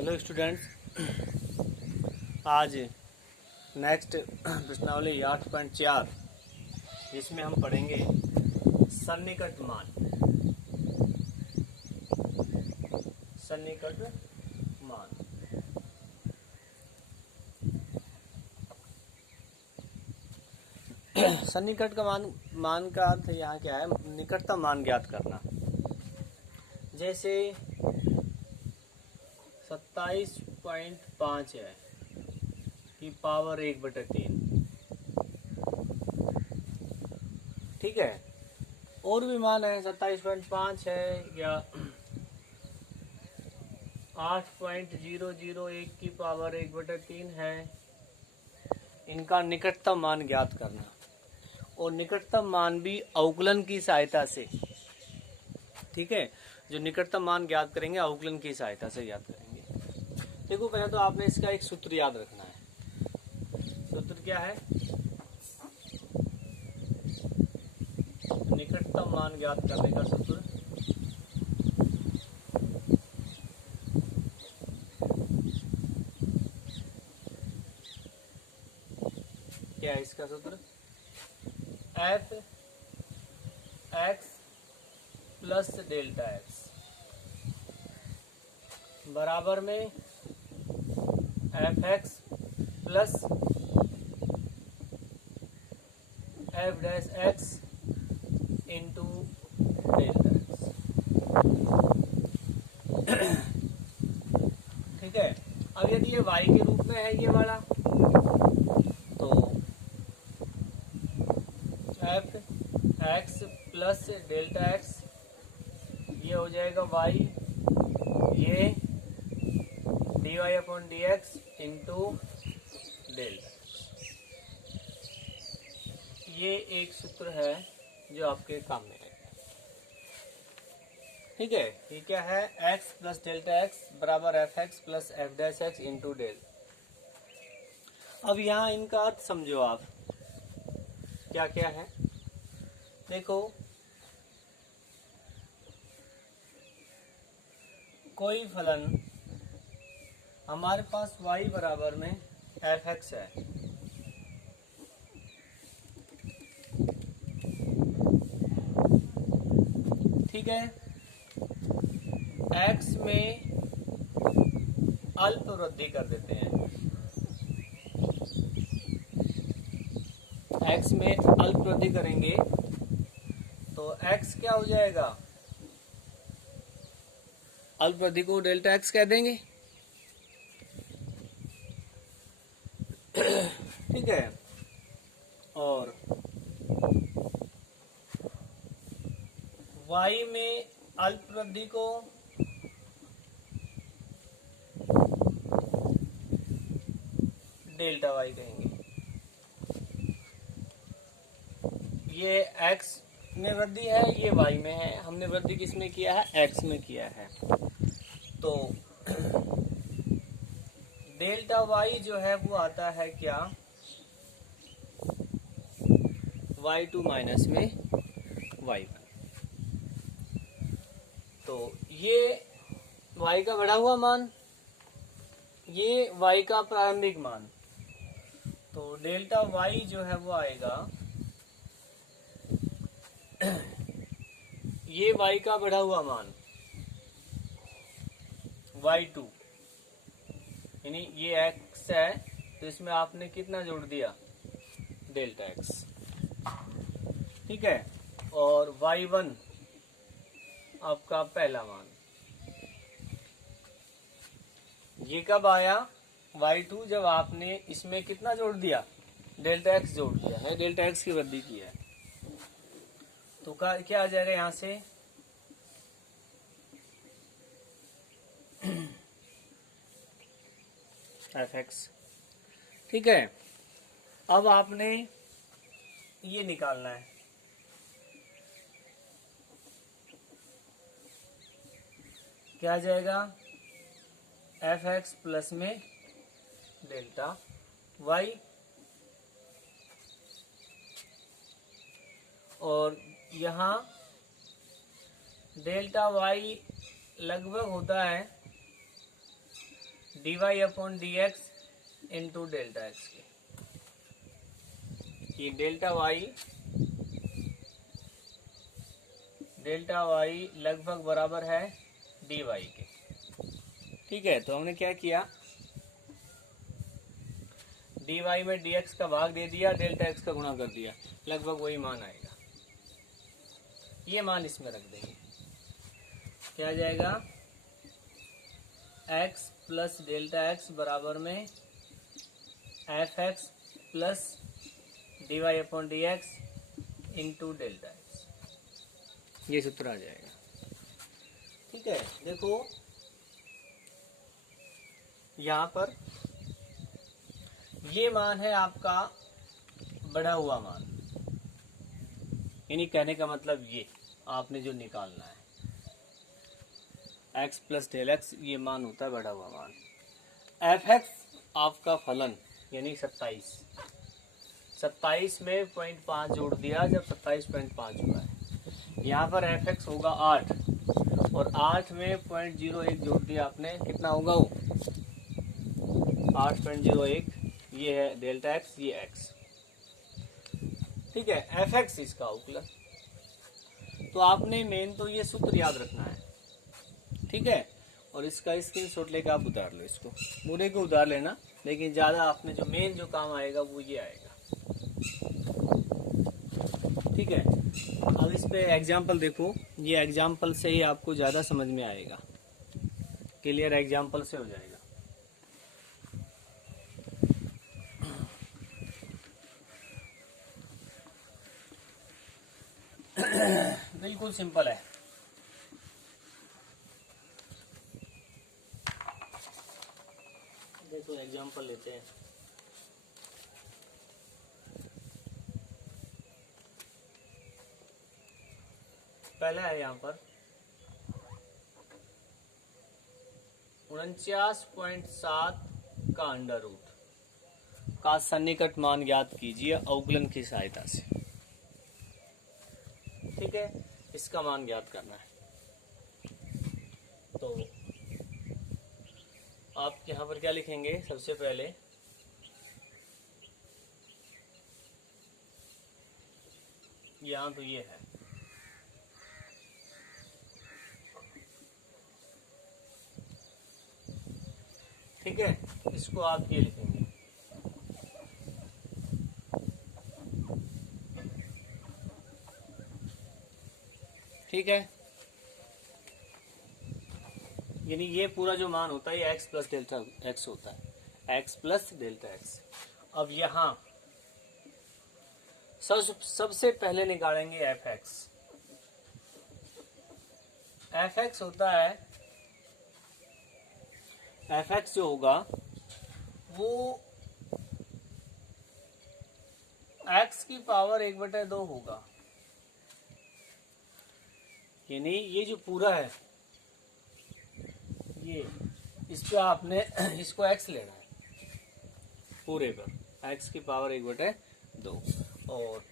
Hello students, आज next प्रश्नावली 8.4 जिसमें हम पढ़ेंगे सन्निकट मान। सन्निकट मान सन्निकट का मान का अर्थ यहाँ क्या है? निकटतम मान ज्ञात करना। जैसे 27.5 है की पावर 1/3, ठीक है। और भी मान है, 27.5 है या 8.001 की पावर 1/3 है। इनका निकटतम मान ज्ञात करना, और निकटतम मान भी अवकलन की सहायता से, ठीक है। जो निकटतम मान ज्ञात करेंगे अवकलन की सहायता से ज्ञात करेंगे। देखो, पहले तो आपने इसका एक सूत्र याद रखना है। सूत्र क्या है? निकटतम मान ज्ञात करने का सूत्र क्या है? इसका सूत्र F x plus delta x बराबर में f x plus f dash x into delta x, ठीक है। अब यदि ये y के रूप में है ये वाला, तो F x plus delta x ये हो जाएगा y, ये dy upon d x into delta. ये एक सूत्र है जो आपके काम में है, ठीक है। ये क्या है? x प्लस डेल्टा एक्स बराबर f x plus f dash x into del. अब यहाँ इनका अर्थ समझो आप, क्या क्या है। देखो, कोई फलन हमारे पास y बराबर में एफ एक्स है, ठीक है। x में अल्प वृद्धि कर देते हैं, x में अल्प वृद्धि करेंगे तो x क्या हो जाएगा? अल्प वृद्धि को डेल्टा x कह देंगे, ठीक है। और y में अल्प वृद्धि को डेल्टा y कहेंगे। ये x में वृद्धि है, ये y में है। हमने वृद्धि किस में किया है? x में किया है। तो डेल्टा y जो है वो आता है क्या? y2 माइनस में y1। तो ये y का बढ़ा हुआ मान, ये y का प्रारंभिक मान। तो डेल्टा y जो है वो आएगा, ये y का बढ़ा हुआ मान y2, यानी ये x है तो इसमें आपने कितना जोड़ दिया? डेल्टा x, ठीक है। और y1 आपका पहला मान। ये कब आया? y2 जब आपने इसमें कितना जोड़ दिया? डेल्टा x जोड़ दिया है, डेल्टा x की वृद्धि की है। तो क्या आ जाएगा यहां से? एफ एक्स, ठीक है। अब आपने ये निकालना है, क्या आ जाएगा? एफ एक्स प्लस में डेल्टा y, और यहाँ डेल्टा y लगभग होता है d y upon d x into delta x के। ये डेल्टा वाई लगभग बराबर है डी वाई के। ठीक है, तो हमने क्या किया, डी वाई में डी एक्स का भाग दे दिया, डेल्टा एक्स का गुणा कर दिया, लगभग वही मान आएगा। ये मान इसमें रख देंगे, क्या आ जाएगा, x प्लस डेल्टा एक्स बराबर में f x plus d y upon d x into delta x, ये सूत्र आ जाएगा। ठीक है, देखो यहाँ पर ये मान है आपका बढ़ा हुआ मान, यानी कहने का मतलब ये आपने जो निकालना है x प्लस डेल एक्स, ये मान होता है बढ़ा हुआ मान। एफ एक्स आपका फलन यानी 27 में 0.5 जोड़ दिया, जब 27.5 हुआ है। यहाँ पर एफ एक्स होगा 8 और 8 में 0.01 जोड़ दिया आपने, कितना होगा वो 8.01, ये है डेल्टा एक्स, ये एक्स। ठीक है, एफ एक्स इसका अवकलन। तो आपने मेन तो ये सूत्र याद रखना है। ठीक है, और इसका स्क्रीनशॉट लेकर आप उतार लो, इसको पूरे को उतार लेना, लेकिन ज्यादा आपने जो मेन जो काम आएगा वो ये आएगा। ठीक है, अब इस पे एग्जाम्पल देखो, ये एग्जाम्पल से ही आपको ज्यादा समझ में आएगा, क्लियर एग्जाम्पल से हो जाएगा। बिल्कुल सिंपल है। देखो एग्जांपल लेते हैं। पहला है यहाँ पर 49.7 का अंडर रूट का सन्निकट मान ज्ञात कीजिए अवकलन की सहायता से। ठीक है, इसका मान ज्ञात करना है। तो आप यहाँ पर क्या लिखेंगे, सबसे पहले यहाँ तो ये है, ठीक है, इसको आप ये लिखेंगे। ठीक है, यानी ये पूरा जो मान होता है ये x प्लस डेल्टा एक्स होता है, x प्लस डेल्टा एक्स। अब यहाँ सबसे पहले निकालेंगे एफ एक्स। एफ एक्स होता है, एफ एक्स जो होगा वो x की पावर 1/2 होगा, यानी ये जो पूरा है ये, इस पे आपने इसको x लेना है पूरे पर, x की पावर 1/2 और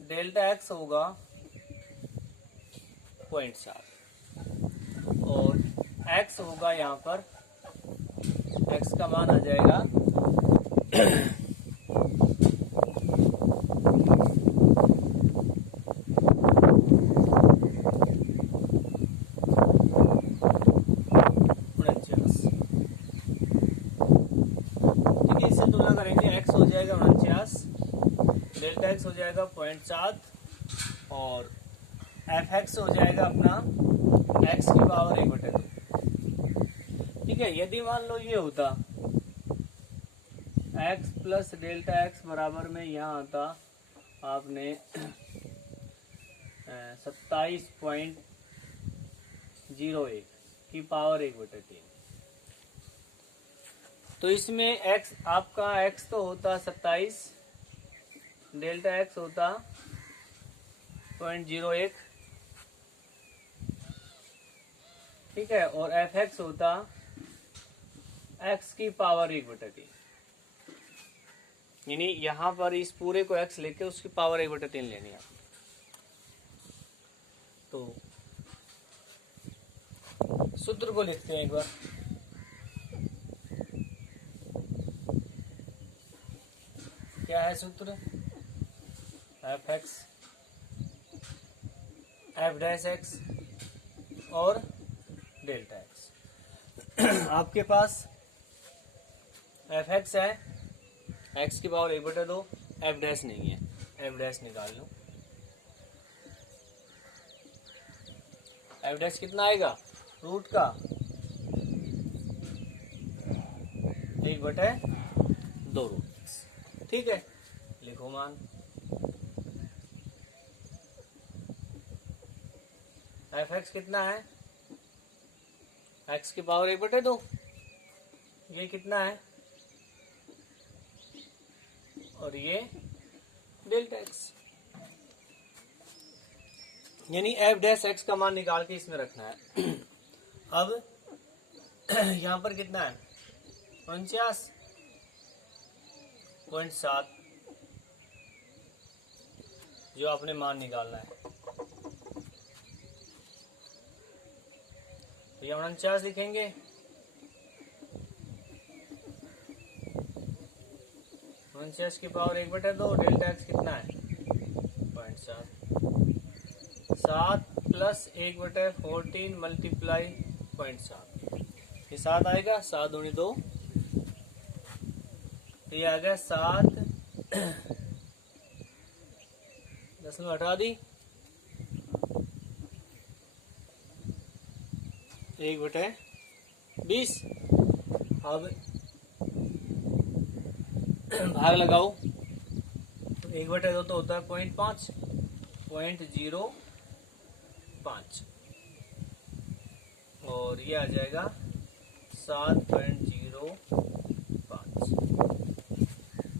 डेल्टा x होगा 0.7 और x होगा यहाँ पर, x का मान आ जाएगा 49, डेल्टा एक्स हो जाएगा 0.7 और एफ एक्स हो जाएगा अपना एक्स की पावर 1/2। ठीक है, यदि मान लो ये होता एक्स प्लस डेल्टा एक्स बराबर में यहाँ आता आपने 27.01 की पावर 1/3, तो इसमें x आपका x तो होता 27, डेल्टा x होता 0.01, ठीक है, और एफ एक्स होता x की पावर 1/3, यानी यहाँ पर इस पूरे को x लेके उसकी पावर 1/3 लेनी है। तो सूत्र को लिखते हैं एक बार। क्या है सूत्र? F x F dash x और डेल्टा एक्स। आपके पास एफ एक्स है, एक्स की पावर 1/2, एफ डैश नहीं है, एफ डैश निकाल लो। एफ डैश कितना आएगा? रूट का 1/2 रूट। ठीक है, लिखो मान। एफ एक्स कितना है? एक्स की पावर 1/2। ये कितना है? और ये डेल्टा एक्स, यानी एफ डैश एक्स का मान निकाल के इसमें रखना है। अब यहां पर कितना है? 49.7 जो आपने मान निकालना है। तो ये 49 लिखेंगे। 49 की पावर 1/2, डेल्टा एक्स कितना है? 0.7। 7 प्लस 1/14 मल्टीप्लाई 0.7, ये 7 आएगा। 7 दूनी 2, तो ये आ गया 7। 10 में हटा दी, 1/20। अब भाग लगाओ, 1/2 तो होता है 0.5, 0.05 और ये आ जाएगा 7.05।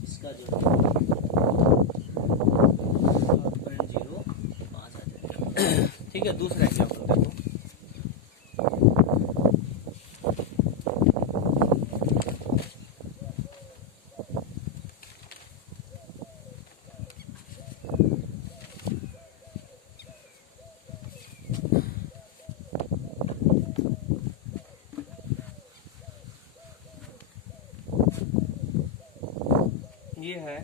इसका जो 7.05 आ जाएगा। ठीक है, दूसरा एग्जाम्पल देखो। ये है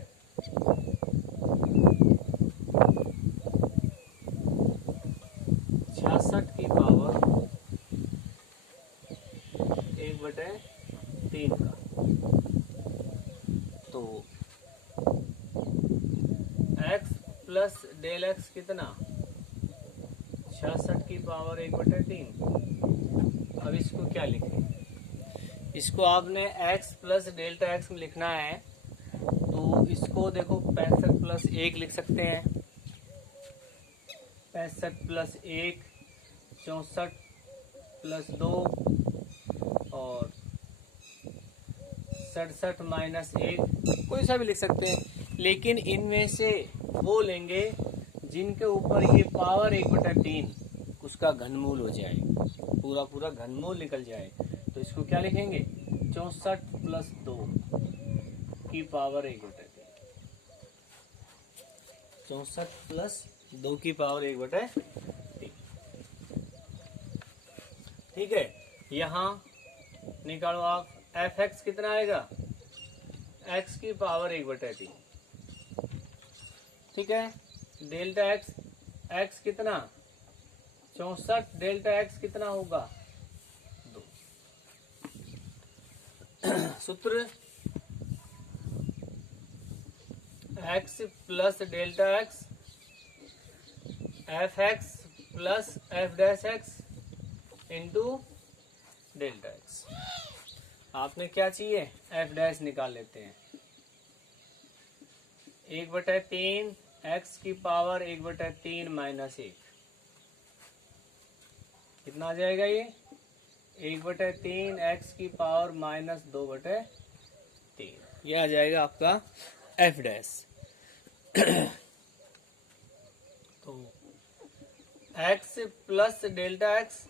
66 की पावर 1/3 का। तो x प्लस डेल एक्स कितना? 66 की पावर 1/3। अब इसको क्या लिखें? इसको आपने x प्लस डेल्टा एक्स में लिखना है, तो इसको देखो 65 प्लस 1 लिख सकते हैं। 65 प्लस 1 64 प्लस 2 और 67 माइनस 1, कोई सा भी लिख सकते हैं। लेकिन इनमें से वो लेंगे जिनके ऊपर ये पावर 1/3 उसका घनमूल हो जाए, पूरा पूरा घनमूल निकल जाए। तो इसको क्या लिखेंगे? 64 प्लस 2 की पावर 1/3। 64 प्लस 2 की पावर 1/3। ठीक है, यहां निकालो आप। एफ एक्स कितना आएगा? एक्स की पावर 1/3। ठीक है, डेल्टा एक्स, एक्स कितना? 64, डेल्टा एक्स कितना होगा? 2। सूत्र x plus delta x F x plus f dash x into delta x. आपने क्या चाहिए? एफ डैश निकाल लेते हैं। 1/3 एक्स की पावर 1/3 माइनस 1 कितना आ जाएगा? ये 1/3 एक्स की पावर माइनस 2/3, ये आ जाएगा आपका एफ डैश। तो x plus delta x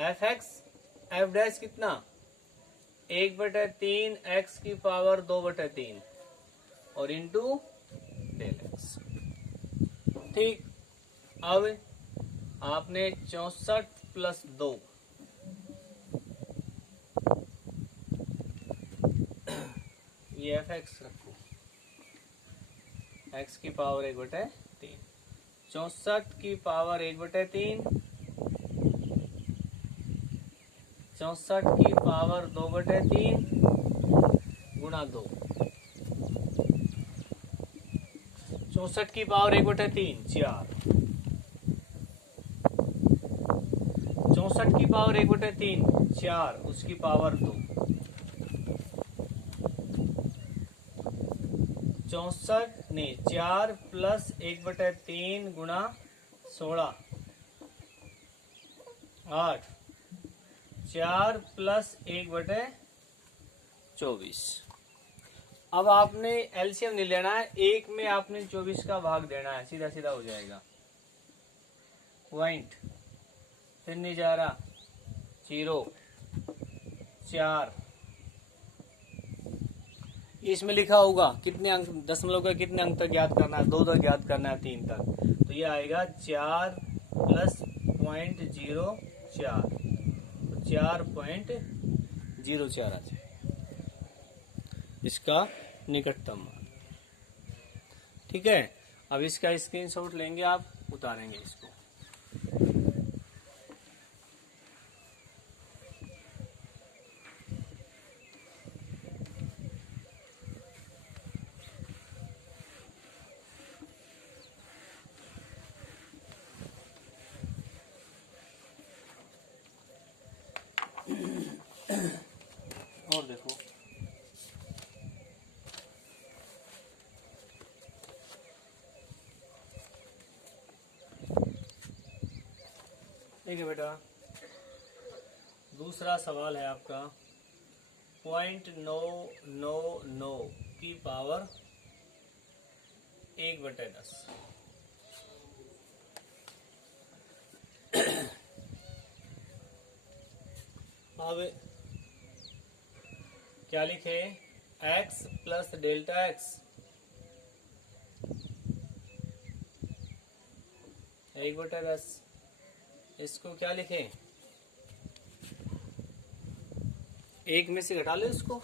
F x F dash कितना? 1/3 एक्स की पावर 2/3 और इंटू डेल एक्स। ठीक, अब आपने 64 प्लस 2 ये एफ एक्स रखो। x की पावर 1/3, 64 की पावर 1/3, 64 की पावर 2/3 गुणा 2, 64 की पावर 1/3 4, 64 की पावर 1/3 4, उसकी पावर 2, 64 नहीं 4 प्लस 1/3 गुणा 16 8, 4 प्लस 1/24। अब आपने एलसीएम नहीं लेना है, एक में आपने 24 का भाग देना है, सीधा सीधा हो जाएगा। पॉइंट फिर नहीं जा रहा, 0 4, इसमें लिखा होगा कितने अंक, दशमलव का कितने अंक तक याद करना है, 2 तक याद करना है, 3 तक, तो ये आएगा 4 प्लस 0.04, 4.04 आ जाएगा इसका निकटतम मान। ठीक है, अब इसका स्क्रीनशॉट लेंगे आप, उतारेंगे इसको। और देखो ठीक है बेटा, दूसरा सवाल है आपका 0.999 की पावर 1/10। अब क्या लिखे, x प्लस डेल्टा x 1/10, इसको क्या लिखे, एक में से घटा लो इसको,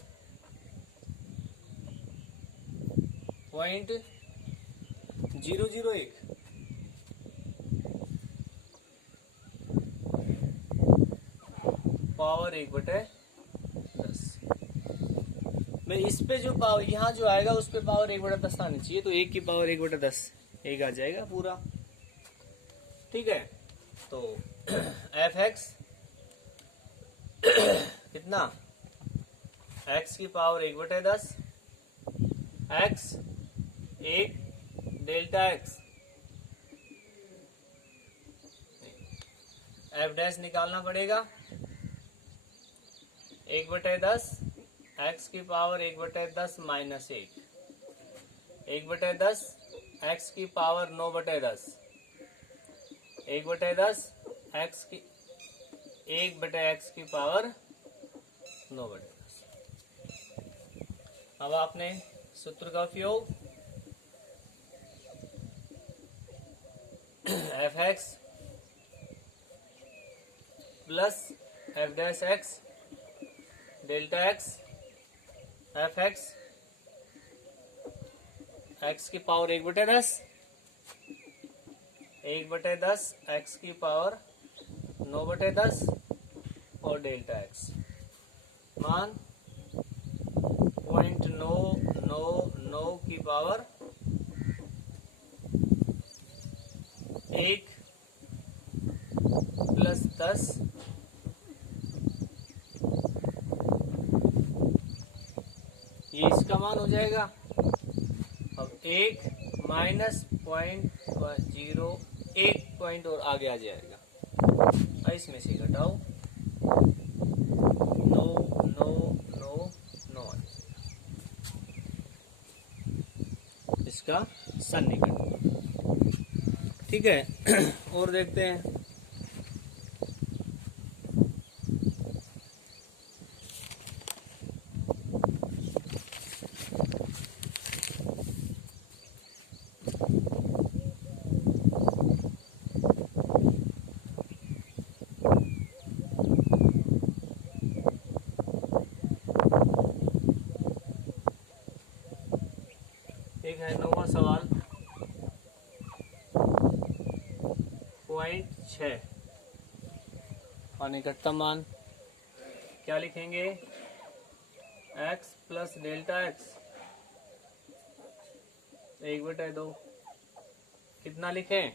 0.001 पावर 1/10। मैं इस पे जो पावर यहाँ जो आएगा उस पे पावर 1/10 आनी चाहिए, तो 1 की पावर 1/10 1 आ जाएगा पूरा। ठीक है, तो fx कितना, x की power 1/10, x 1 delta x, f dash निकालना पड़ेगा, 1/10 x की पावर 1/10 माइनस 1, 1/10 x की पावर 9/10, 1/10 x की 1/x की पावर 9/10। अब आपने सूत्र का उपयोग fx plus f dash x delta x, fx x की पावर 1/10, 1/10 x की पावर 9/10 और डेल्टा x मान 0.999 की पावर 1 प्लस 10 ये इसका मान हो जाएगा। अब 1 माइनस 0.01 पॉइंट और आगे आ जाएगा, इसमें से घटाओ 9 इसका सन्निकट। ठीक है, और देखते हैं एक है 9वां सवाल। 6 और निकटतम मान क्या लिखेंगे, x प्लस डेल्टा एक्स 1/2। कितना लिखें,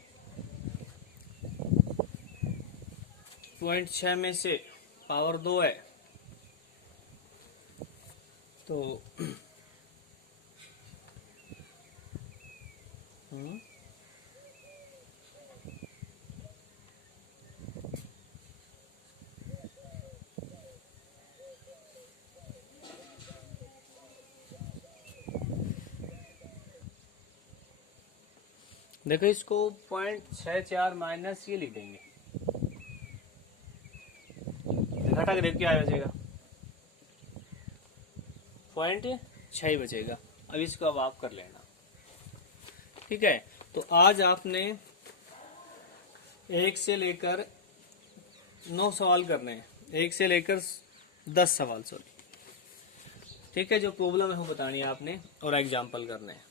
0.6 में से पावर 2 है तो देखो इसको 0.64 माइनस ये लिख देंगे, घटा के देख क्या आ बचेगा, 0.6 बचेगा। अब इसको अब आप कर लेना, ठीक है। तो आज आपने 1 से लेकर 9 सवाल करने हैं, 1 से लेकर 10 सवाल, सॉरी, ठीक है। जो प्रॉब्लम है वो बतानी है आपने और एग्जाम्पल करने हैं।